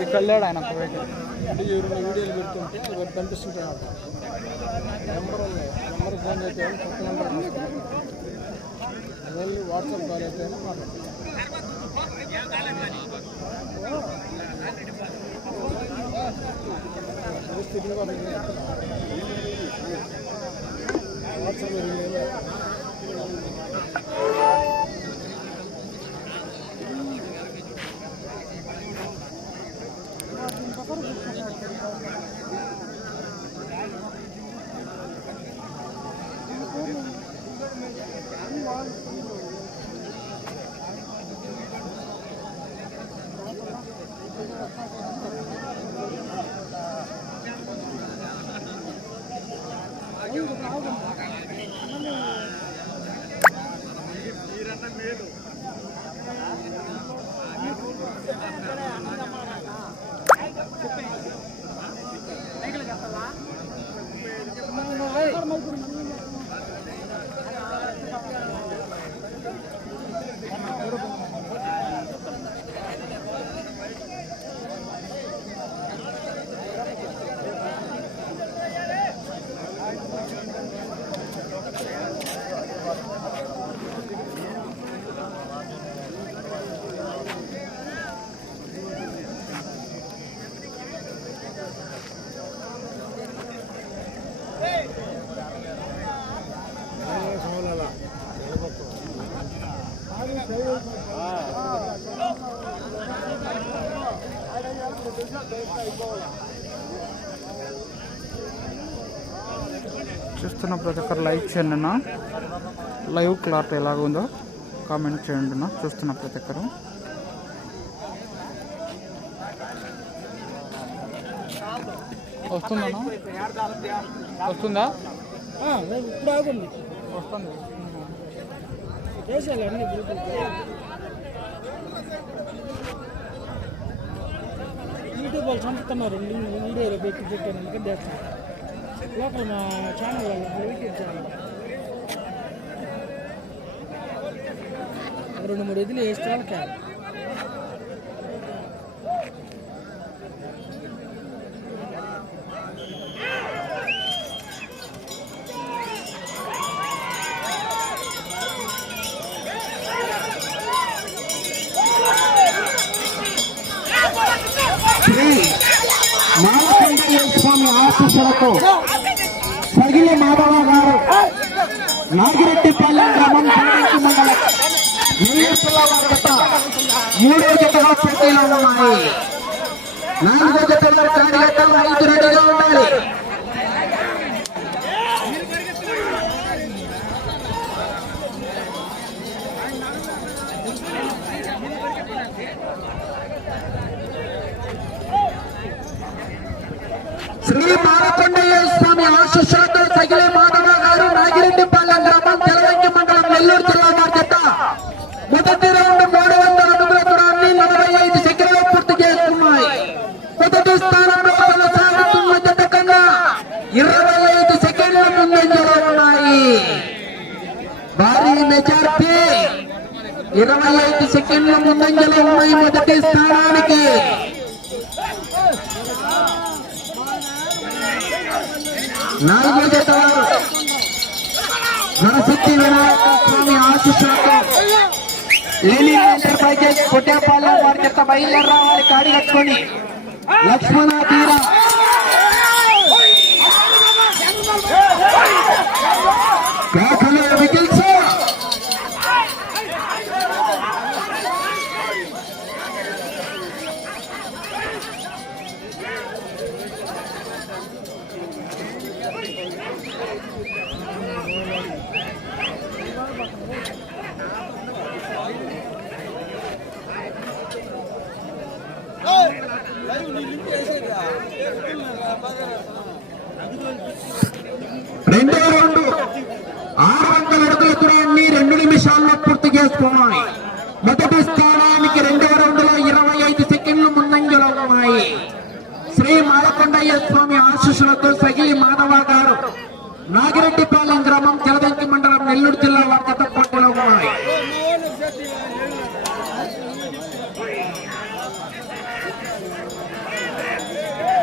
ఇక్కడ వెళ్ళాడు ఆయన కువైట్ అంటే ఎవరైనా వీడియోలు పెడుతుంటే వాడు కనిపిస్తుంటాడు నెంబర్ ఉంది. నెంబర్ ఫోన్ చేస్తే కొత్త నెంబర్ వెళ్ళి వాట్సాప్ కాల్ అయితే వాట్సాప్ చూస్తున్న ప్రతి ఒక్కరు లైక్ చేయండి అన్న. లైవ్ క్లాత్ ఎలాగ ఉందో కామెంట్ చేయండి అన్న. చూస్తున్న ప్రతి ఒక్కరు. వస్తుందా వస్తుందా? వస్తుంది. యూట్యూబ్ వాళ్ళు చంపుతున్నారు. వీడియోలో పెట్టి పెట్టాను అందుకని చేస్తాను లోకల్ మా ఛానల్ యూట్యూబ్ ఛానల్ రెండు మూడు ఎదులు వేస్తే వాళ్ళకి శ్రీ మాలకొండయ్య స్వామి ఆశీస్సులతో సగిలి మాధవ గారు నాగిరెడ్డిపాలెం గ్రామం సంగతి మండలం నెల్లూరు జిల్లా జత మూడో జతగా పోటీలో ఉన్నాయి. నాలుగో జతలో కార్యకర్తలు ఐదు రెడీగా ఉండాలి శ్రీ మారకొండయ్య స్వామి ఆశీస్సులతో సగిలి మాధవ గారు నాగిరెడ్డిపాలెం గ్రామం తెలవంకి మండలం నెల్లూరు జిల్లా వారి జత మొదటి రౌండ్ మూడు వందల అడుగుల దూరాన్ని నలభై ఐదు సెకండ్లు పూర్తి చేస్తున్నాయి మొదటి స్థానంలో కొనసాగుతున్న జత కన్నా ఇరవై ఐదు సెకండ్ల ముందంజలో ఉన్నాయి భారీ మెజార్టీ ఇరవై ఐదు సెకండ్ల ముందంజలో ఉన్నాయి మొదటి స్థానానికి. నాలుగో జత నరసిద్ధి వినాయక స్వామి ఆశీస్సులతో లేని ఎంటర్ప్రైజెస్ కొట్టేపాలెం వారి జత బయలుదేరి రావాలి కాడి కట్టుకొని లక్ష్మణ తీరా కాకలు వికిల్స్ రెండో. రౌండ్ ఆరు వందల అడుగుల దూరాన్ని రెండు నిమిషాల్లో పూర్తి చేసుకున్నాయి. మొదటి స్థానానికి రెండవ రౌండ్లో ఇరవై ఐదు సెకండ్లు ముందంజలో ఉన్నాయి. శ్రీ మాలకొండయ్య స్వామి ఆశీస్సులతో సగీ మాధవ గారు నాగిరెడ్డి గ్రామం జలదంకి మండలం నెల్లూరు జిల్లా వారి జత పోటీలో ఉన్నాయి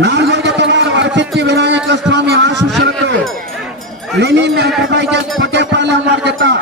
నాలుగో జత వారు వరసిద్ధి వినాయక స్వామి ఆశీస్సులతో లెనిన్ ఎంటర్ప్రైజెస్ పొట్టేపల్లి వారి జత బయలుదేరి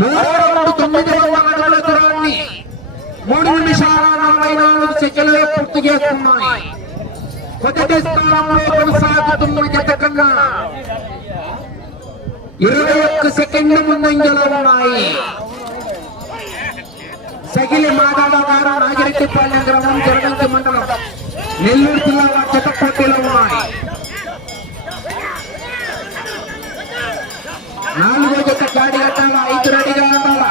మూడు తొమ్మిది మూడు నిమిషాల నలభై నాలుగు సెకండ్లు పూర్తి చేస్తున్నాయి. మొదటి స్థానంలో కొనసాగుతున్న జత కన్నా ఇరవై ఒక్క సెకండ్ల ముందంజలో ఉన్నాయి సగిలి మాధవ గారు నాగిరెడ్డిపాలెం గ్రామం జరగంటి మండలం నెల్లూరు జిల్లా వారి ఉన్నాయి నాలుగో జత గాడి కట్టాలా ఐదు రెడీగా ఉండాలా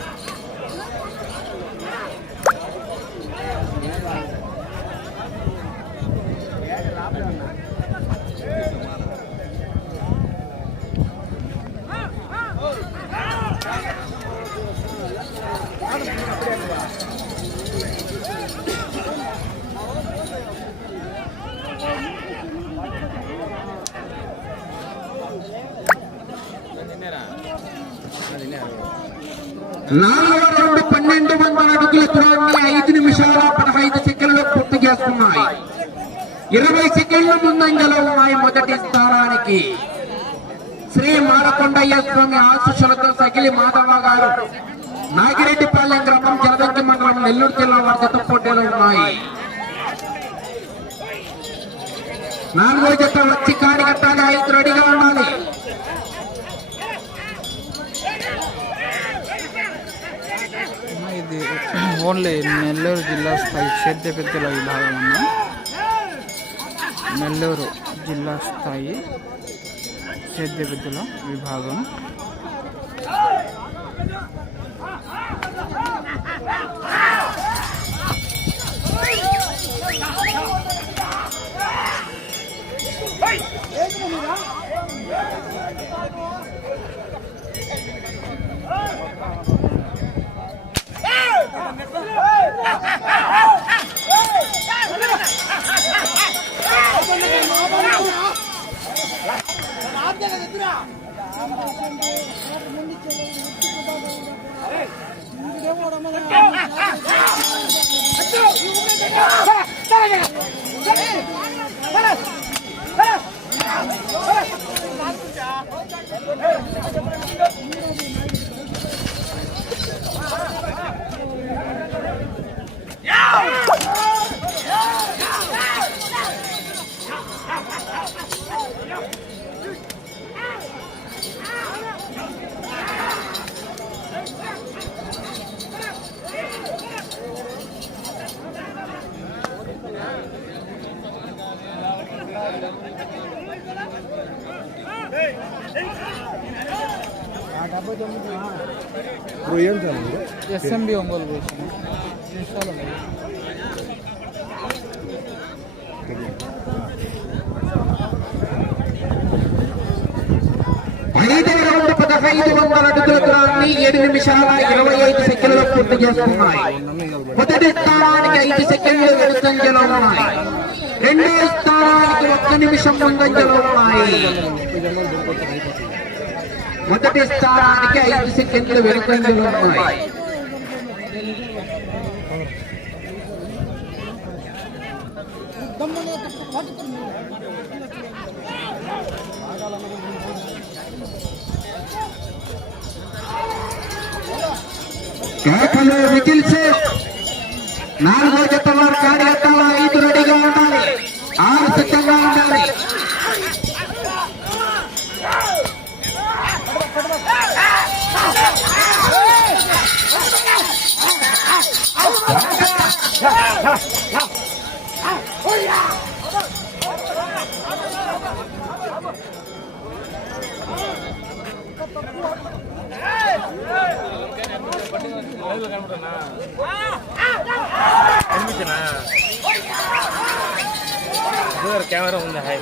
నాలుగో రౌండ్ పన్నెండు వందల అడుగుల దూరాన్ని ఐదు నిమిషాల పదహైదు సెకండ్లు పూర్తి చేస్తున్నాయి ఇరవై సెకండ్ల ముందంజలో ఉన్నాయి మొదటి స్థానానికి శ్రీ మారకొండయ్య స్వామి ఆశీస్సులతో సగిలి మాధవ గారు నాగిరెడ్డిపాలెం గ్రామం జలదంకి మండలం నెల్లూరు జిల్లా వారి జత పోటీలు ఉన్నాయి. నాలుగో జత వచ్చి కాడి కట్టాలి ఐదు రెడీగా ఉండాలి. ఇది ఓన్లీ నెల్లూరు జిల్లా స్థాయి సేద్య పెద్దల విభాగం అన్న. నెల్లూరు జిల్లా స్థాయి సేద్య పెద్దల విభాగం. Ha ha ha! SMB Ongole వేసిన నిమిషాలు ఉన్నాయి. పదహైదు వందల అడుగుల దూరాన్ని ఏడు నిమిషాల ఇరవై ఐదు సెకండ్లు పూర్తి చేస్తున్నాయి మొదటి స్థానానికి ఐదు సెకండ్లు వెనుకంజలో ఉన్నాయి. రెండో స్థానానికి ఒక్క నిమిషం ముందంజలో ఉన్నాయి. మొదటి స్థానానికి ఐదు సెకండ్లు వెనుకంజలో ఉన్నాయి. కేకలు విజిల్స్ నాలుగో జతల కార్యకర్తలు ఐదు రెడీగా ఉండాలి ఆరు సిద్ధంగా ఉండాలి Ha ha ha! కెమెరా ఉందా హాయ్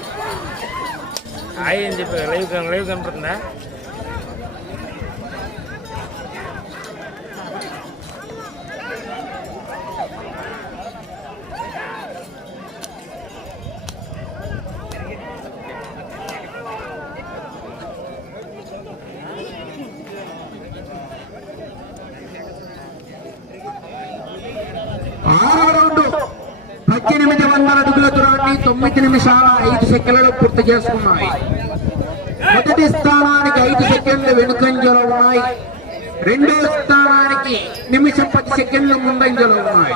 హాయ్ అని చెప్పి లైవ్ కన్- లైవ్ కనపడుతుందా తొమ్మిది నిమిషాల ఐదు సెకండ్లు పూర్తి చేసుకున్నాయి. మొదటి స్థానానికి ఐదు సెకండ్లు వెనుకంజలో ఉన్నాయి. రెండో స్థానానికి నిమిషం పది సెకండ్లు ముందంజలో ఉన్నాయి.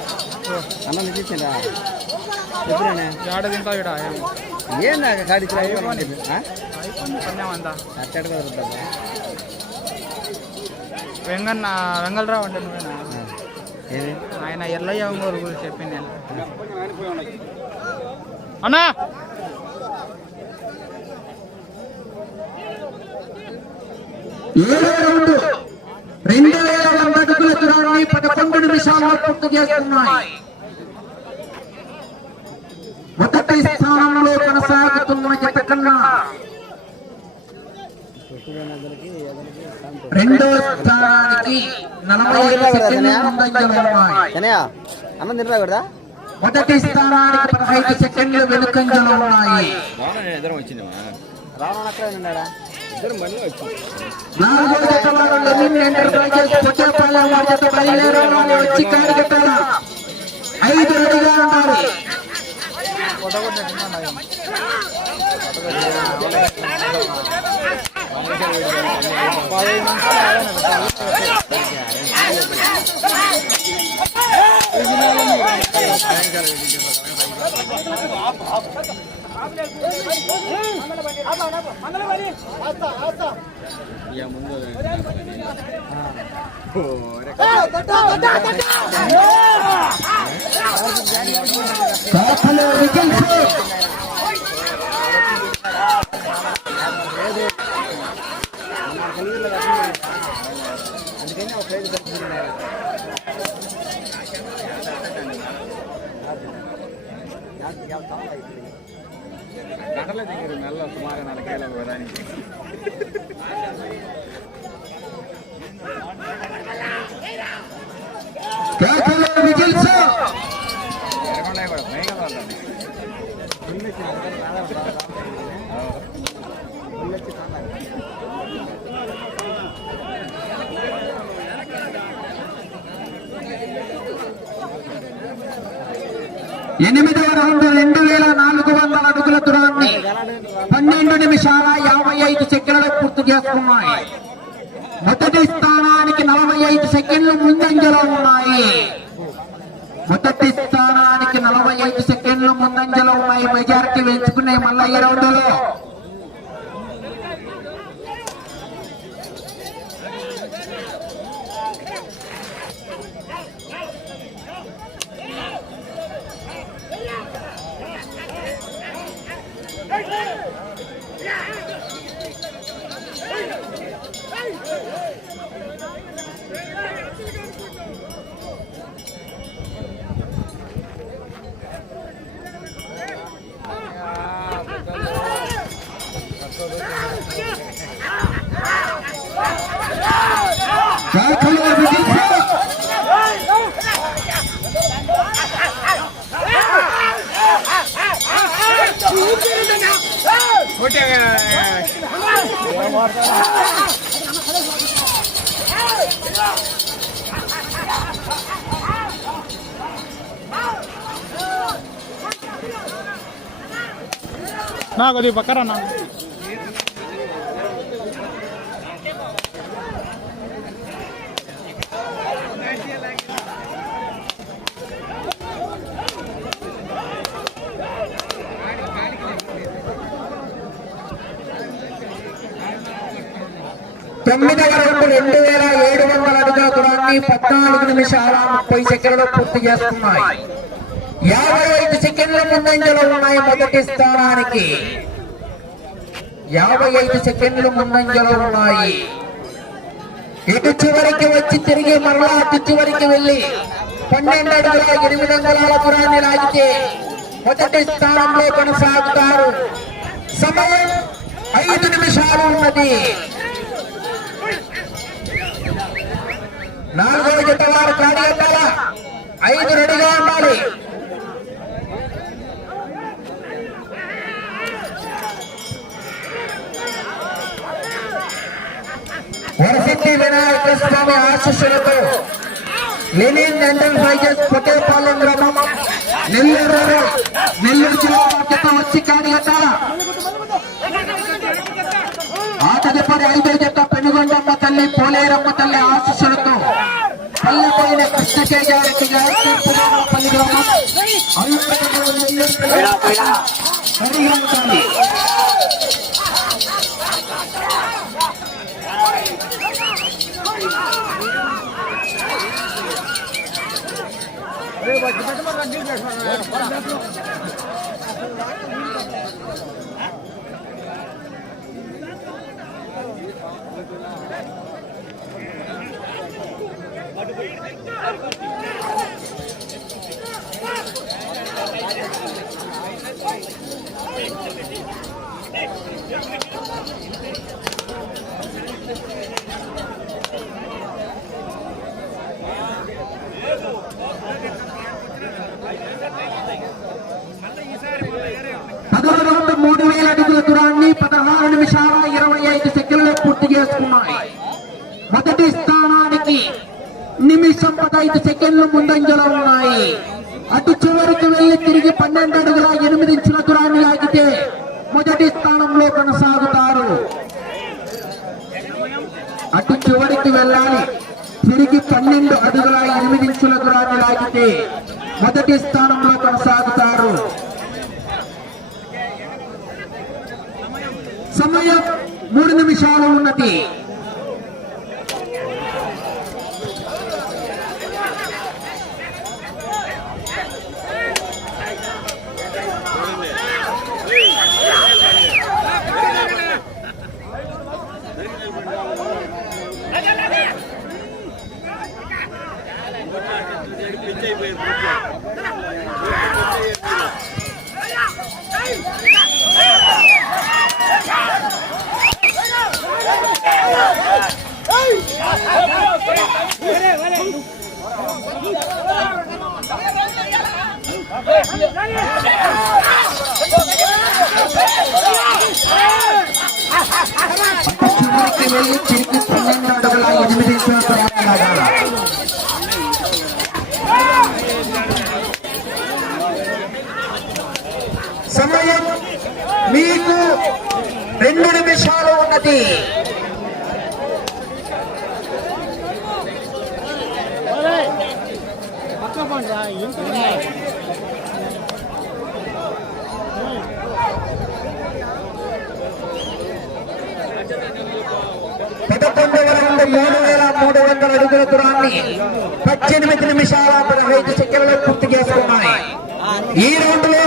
అన్నం తీసిందా ఎప్పుడైనా ఏడ తింటావు ఇక్కడ ఏందా కాడి పన్యం అంతా అక్కడ కుదురుతుందా వెంగన్న వెంగళరావు అంటే నువ్వేనా ఏది ఆయన ఎల్లయ్య ఒంగోలు గురించి చెప్పింది నేను అన్నా ఏడో రౌండ్ దూరాన్ని పదకొండు నిమిషాల్లో పూర్తి చేస్తున్నాయి. మొదటి స్థానంలో కొనసాగుతున్న జత కన్నా రెండో స్థానానికి నలభై ఐదు సెకండ్ల ఉన్నాయి. మొదటి స్థానానికి పదహైదు సెకండ్లు వెనుకంజలో ఉన్నాయి. రావణ అక్కడ ఉన్నాడా? నాలుగో జత ఎంటర్ప్రైజెస్ వారి జత బయలుదేరాలని వచ్చి. ఐదు రెడీగా ఉన్నారు అందుకని ఒక ప్రైజ్ కలుపుతున్నాడు కడల దిగారు నెలలో సుమారు నాలుగు కేల దానికి కేకలు ఎనిమిదవ రౌండ్ రెండు వేల నాలుగు వందల అడుగుల దూరాన్ని పన్నెండు నిమిషాల యాభై ఐదు సెకండ్లు పూర్తి చేసుకున్నాయి. మొదటి స్థానానికి నలభై ఐదు సెకండ్లు ముందంజలో ఉన్నాయి. మొదటి స్థానానికి నలభై ఐదు సెకండ్లు ముందంజలో ఉన్నాయి. మెజారిటీ పెంచుకున్నాయి మళ్ళా ఈ రౌండ్లో. నాకు అది పక్కన నా తొమ్మిది వరకు రెండు వేల ఏడు వందల అడుగుల దూరాన్ని పద్నాలుగు నిమిషాల ముప్పై సెకండ్లు పూర్తి చేస్తున్నాయి యాభై ఐదు సెకండ్ల ముందంజలో ఉన్నాయి మొదటి స్థానానికి. యాభై ఐదు సెకండ్లు ముందంజలో ఉన్నాయి. ఇటు చివరికి వచ్చి తిరిగి మరలా అటు చివరికి వెళ్ళి పన్నెండు అడుగుల ఎనిమిది అంగుళాల దూరాన్ని లాగితే మొదటి స్థానంలో కొనసాగుతారు. సమయం ఐదు నిమిషాలు ఉన్నది. నాలుగవ జత వారు ఖాళీ ఉండాలా ఐదు రెడీగా ఉండాలి. వరసిద్ధి వినాయక స్వామి ఆశీస్సులతో లెనిన్ డెంటల్ ఎంటర్ప్రైజెస్ పొట్టేపాలెం గ్రామం నెల్లూరు నెల్లూరు జిల్లా జత వచ్చి ఖాళీ ఉండాలా ఆట చెప్పని ఐదో జత పెనుగొండమ్మ తల్లి పోలేరమ్మ తల్లి పల్లెపోయిన కృష్ణకేజారెడ్డి గారు పల్లి గ్రామం అల్లుడు నెల్లూరు జిల్లా రెడీగా ఉండాలి. పదవ రౌండ్ మూడు వేల అడుగుల దూరాన్ని పదహారు నిమిషాల ఇరవై ఐదు సెకండ్లు పూర్తి చేసుకున్నాయి మొదటి స్థానానికి ఐదు సెకండ్లు ముందంజలో ఉన్నాయి. అటు చివరికి వెళ్ళి తిరిగి పన్నెండు అడుగుల ఎనిమిది ఇంచుల దూరాన్ని లాగితే మొదటి స్థానంలో కొనసాగుతారు. అటు చివరికి వెళ్ళాలి. తిరిగి పన్నెండు అడుగుల ఎనిమిది ఇంచుల దూరాన్ని లాగితే మొదటి స్థానంలో కొనసాగుతారు. సమయం మూడు నిమిషాలు ఉన్నది. సమయం మీకు రెండు నిమిషాలు ఉన్నది. పక్క పండు పదకొండవ రౌండ్ మూడు వేల మూడు వందల అడుగుల దూరాన్ని పద్దెనిమిది నిమిషాల పదహైదు సెకండ్లలో పూర్తి చేసుకున్నాయి. ఈ రౌండ్లో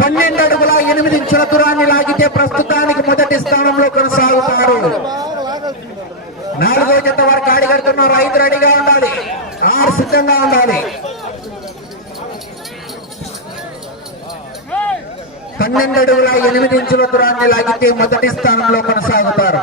పన్నెండు అడుగుల ఎనిమిది ఇంచుల దూరాన్ని లాగితే ప్రస్తుతానికి మొదటి స్థానంలో కొనసాగుతారు. నాలుగో జత వారు గాడి కడుతున్నారు. ఐదు రెడీగా ఉండాలి. ఆరు సిద్ధంగా ఉండాలి. పన్నెండు అడుగుల ఎనిమిది ఇంచుల దూరాన్ని లాగితే మొదటి స్థానంలో కొనసాగుతారు.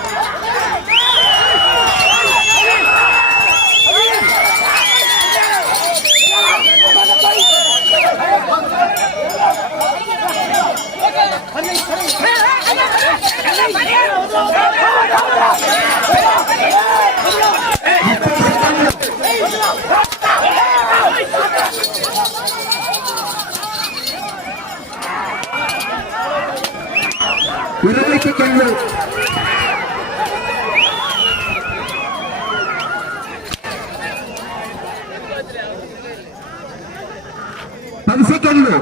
ముప్పై సెకండ్లు ఇరవై సెకండ్లు పది సెకండ్లు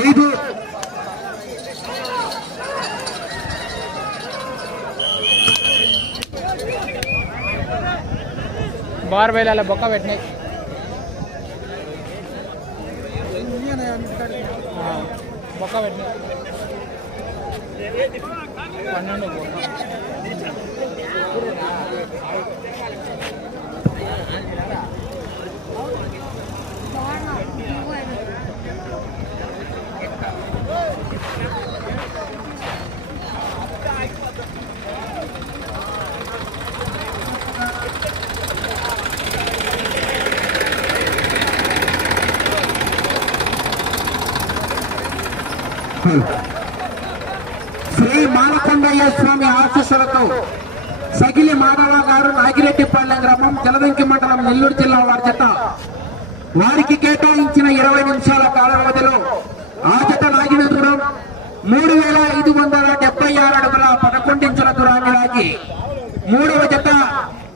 ఐదు బార్ వేలాల బొక్క పెట్టినాయి. బొక్క పెట్టినాయి. పన్నెండు బొక్క. శ్రీ మానకొండయ్య స్వామి ఆశీస్సులతో సగిలి మాధవ గారు నాగిరెడ్డిపాలెం గ్రామం జలదంకి మండలం నెల్లూరు జిల్లా వారి జత. వారికి కేటాయించిన ఇరవై నిమిషాల కాల వ్యవధిలో ఆ జత లాగిన దూరం మూడు వేల ఐదు వందల డెబ్బై ఆరు అడుగుల పదకొండించుల దూరాన్ని లాగి మూడవ జత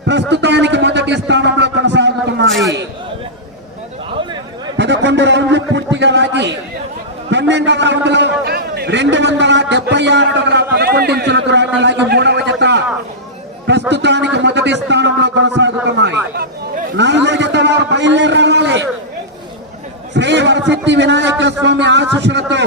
ప్రస్తుతానికి మొదటి స్థానంలో కొనసాగుతున్నాయి. పదకొండు రౌండ్లు పూర్తిగా లాగి పన్నెండవ రౌండ్లో రెండు వందల డెబ్బై ఆరు అడుగుల పదకొండు ఇంచుల దూరాన్ని అలాగే మూడవ జత ప్రస్తుతానికి మొదటి స్థానంలో కొనసాగుతున్నాయి. నాలుగో జత వారు బయలుదేరాలి శ్రీ వరసిద్ధి వినాయక స్వామి ఆశీస్సులతో